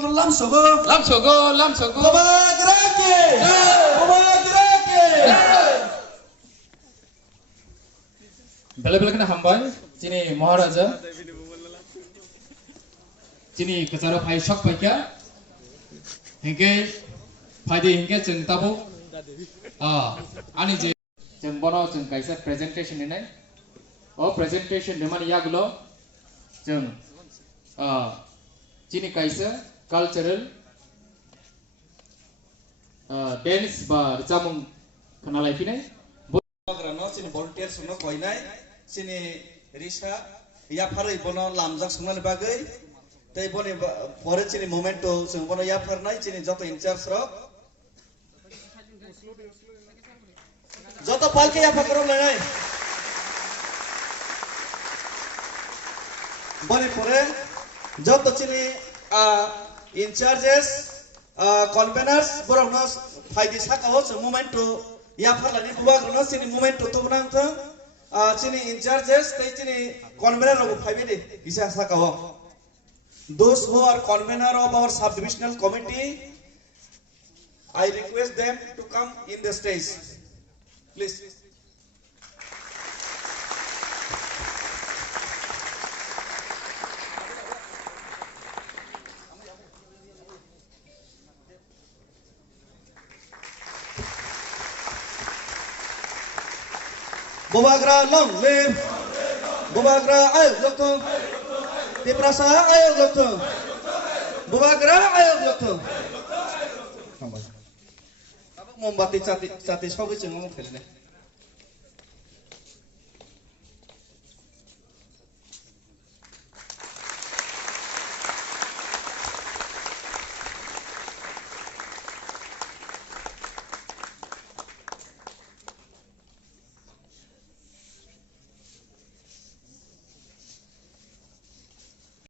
lamsogo Baba Grake Bela-bela kena hambai sini Maharaja sini kecara phai shok phai kya hingke phai de hingke jeng tabo ani je jeng bono jeng kaisa presentation ni nai presentation de man yaglo jeng sini kaisa cultural dance ba jamung khanalai pinai Grano sini volunteers no koinai sini Risha ya pharai bono lamjak sungmani bagai tei boni pore sini momento sung bono ya pharnai sini joto in charge ro joto palke ya phakro lai boni pore joto sini in charges conveners borok no phaidi sakao sung momento ya pharlani buwa grano sini momento to nang tha sini in charges tei sini convener ro phaibe de bisa sakao those who are convener of our sub divisional committee I request them to come in the stage please Bobagra long live Bobagra ayok dokto Tiprasa ayok dokto Bobagra ayok dokto Mombati cati cati sogi cengong